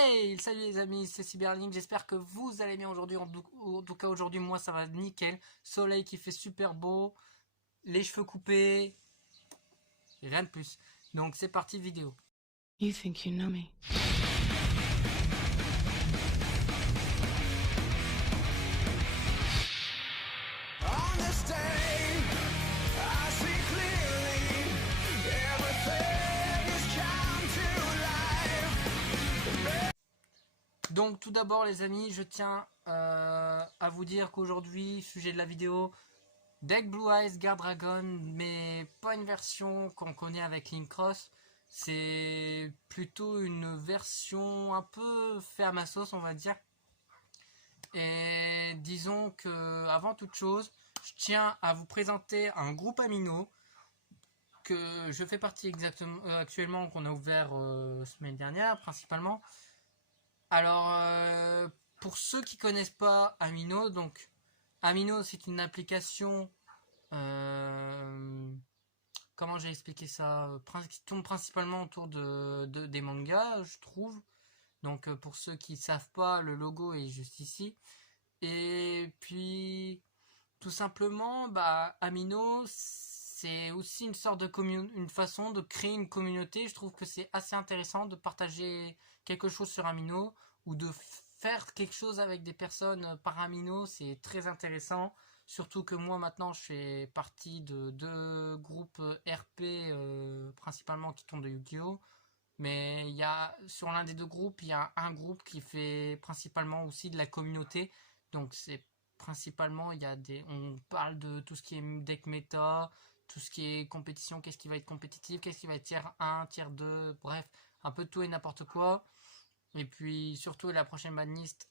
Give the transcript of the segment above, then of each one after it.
Hey, salut les amis, c'est Cyberlink, j'espère que vous allez bien aujourd'hui. En tout cas aujourd'hui, moi ça va nickel. Soleil qui fait super beau, les cheveux coupés, rien de plus. Donc c'est parti vidéo. You think you know me. Donc tout d'abord les amis, je tiens à vous dire qu'aujourd'hui, sujet de la vidéo, deck Blue Eyes Guard Dragon, mais pas une version qu'on connaît avec Link Cross. C'est plutôt une version un peu fait à ma sauce, on va dire. Et disons que avant toute chose, je tiens à vous présenter un groupe amino que je fais partie exactement actuellement, qu'on a ouvert semaine dernière principalement. Alors pour ceux qui connaissent pas Amino, donc Amino c'est une application, comment j'ai expliqué ça, qui tourne principalement autour des mangas, je trouve. Donc pour ceux qui savent pas, le logo est juste ici. Et puis tout simplement, Amino c'est aussi une sorte de une façon de créer une communauté. Je trouve que c'est assez intéressant de partager quelque chose sur Amino ou de faire quelque chose avec des personnes par Amino. C'est très intéressant. Surtout que moi maintenant je fais partie de deux groupes RP principalement qui tournent de Yu-Gi-Oh! Mais il y a, sur l'un des deux groupes, il y a un groupe qui fait principalement aussi de la communauté. Donc c'est principalement, on parle de tout ce qui est deck méta, tout ce qui est compétition, qu'est-ce qui va être compétitif, qu'est-ce qui va être tiers 1, tiers 2, bref, un peu tout et n'importe quoi. Et puis surtout la prochaine banlist,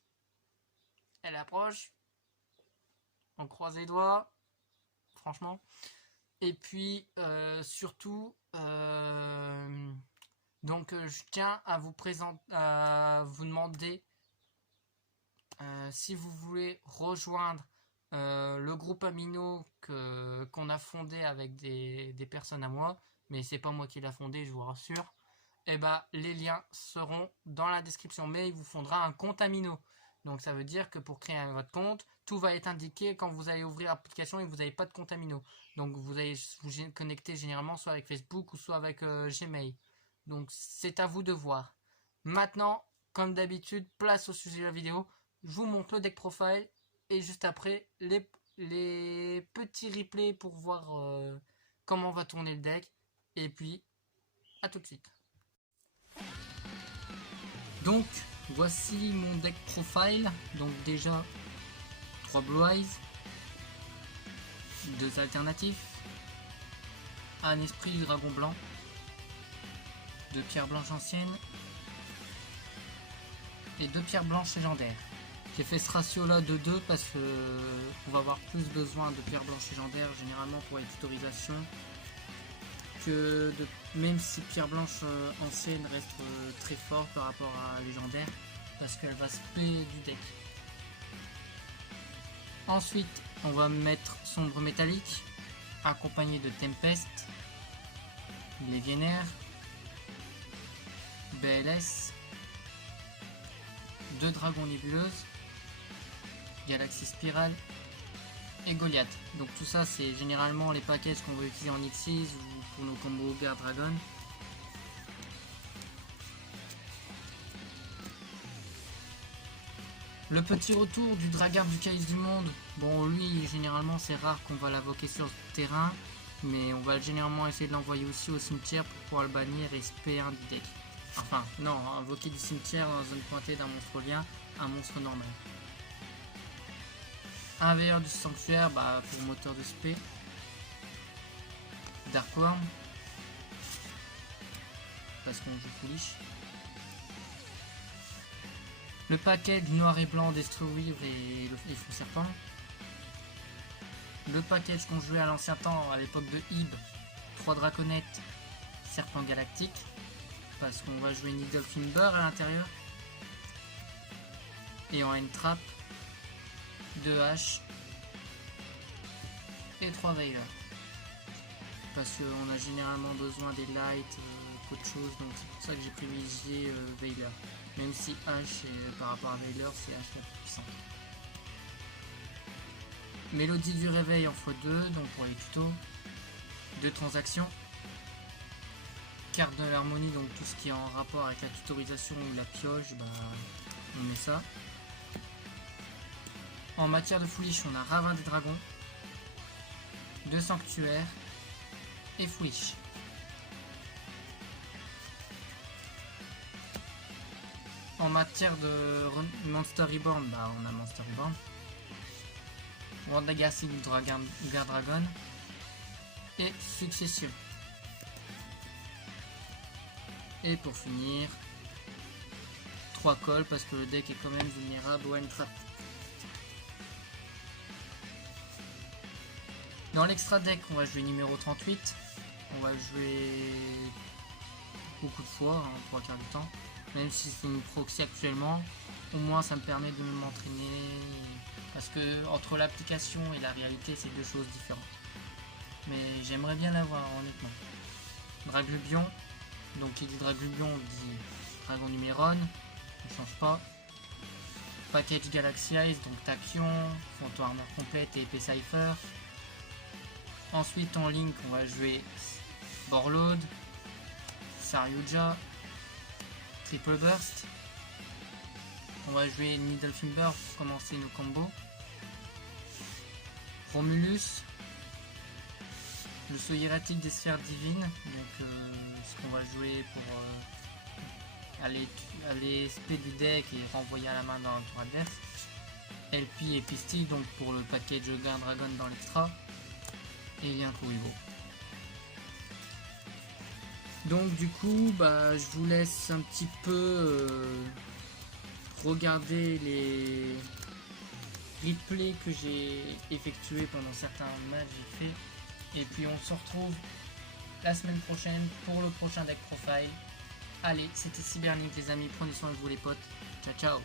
elle approche. On croise les doigts, franchement. Et puis surtout, donc je tiens à vous demander si vous voulez rejoindre le groupe Amino qu'on a fondé avec des personnes à moi, mais c'est pas moi qui l'a fondé, je vous rassure. Et les liens seront dans la description, mais il vous faudra un compte Amino. Donc ça veut dire que pour créer votre compte, tout va être indiqué quand vous allez ouvrir l'application et que vous n'avez pas de compte Amino. Donc vous allez vous connecter généralement soit avec Facebook ou soit avec Gmail. Donc c'est à vous de voir. Maintenant, comme d'habitude, place au sujet de la vidéo. Je vous montre le deck profile et juste après les petits replays pour voir comment va tourner le deck. Et puis, à tout de suite. Donc, voici mon deck profile. Donc déjà, 3 Blue Eyes, 2 alternatifs, un esprit du dragon blanc, 2 pierres blanches anciennes et 2 pierres blanches légendaires. J'ai fait ce ratio là de 2 parce que on va avoir plus besoin de pierres blanches légendaires généralement pour les tutorisations que même si pierre blanche ancienne reste très fort par rapport à légendaire parce qu'elle va spé du deck. Ensuite on va mettre sombre métallique accompagné de Tempest, Léviénaire, BLS, 2 dragons nébuleuses, Galaxie Spirale et Goliath. Donc tout ça c'est généralement les packages qu'on va utiliser en X6 ou pour nos combos Guard Dragon. Le petit retour du Dragard du Calice du Monde, bon lui généralement c'est rare qu'on va l'invoquer sur le terrain, mais on va généralement essayer de l'envoyer aussi au cimetière pour pouvoir le bannir et SP1 du deck. Enfin non, invoquer du cimetière dans zone pointée d'un monstre lien, un monstre normal. Un veilleur du sanctuaire pour moteur de spé. Darkworm parce qu'on joue foolish. Le paquet du noir et blanc d'Estrewivre et les faux serpents. Le package qu'on jouait à l'ancien temps à l'époque de Ib, 3 draconnettes, serpent galactique parce qu'on va jouer Needle Finber à l'intérieur. Et en end trap 2 haches et 3 veilleurs parce qu'on a généralement besoin des lights qu'autre chose, donc c'est pour ça que j'ai privilégié Veiler. Même si H, par rapport à Veiler, c'est H la plus puissante. Mélodie du réveil en x2, donc pour les tutos. 2 transactions. Carte de l'harmonie, donc tout ce qui est en rapport avec la tutorisation ou la pioche, bah, on met ça. En matière de foolish, on a Ravin des Dragons, 2 sanctuaires et foolish. En matière de Monster Reborn, bah, on a Monster Reborn. World Legacy Dragon et Succession. Et pour finir, 3 calls parce que le deck est quand même vulnérable au N-Trap. Dans l'extra deck, on va jouer numéro 38. On va jouer beaucoup de fois, 3 quarts du temps. Même si c'est une proxy actuellement, au moins ça me permet de m'entraîner. Parce que entre l'application et la réalité, c'est 2 choses différentes. Mais j'aimerais bien l'avoir, honnêtement. Draglubion. Donc qui dit Draglubion dit Dragon Numéron. Ne change pas. Package Galaxy Eyes, donc Tachyon, Phantom Armor complète et épée Cypher. Ensuite en Link, on va jouer Borlode, Saryuja, Triple Burst. On va jouer Needlefinger pour commencer nos combos. Romulus, le saut hiératique des sphères divines, donc ce qu'on va jouer pour aller spé du deck et renvoyer à la main dans un tour adverse. LP et Pistil, donc pour le package Gain Dragon dans l'extra. Et il y a un Kuribo. Donc du coup, bah, je vous laisse un petit peu regarder les replays que j'ai effectués pendant certains matchs j'ai fait. Et puis on se retrouve la semaine prochaine pour le prochain deck profile. Allez, c'était Cyberlink les amis, prenez soin de vous les potes. Ciao ciao.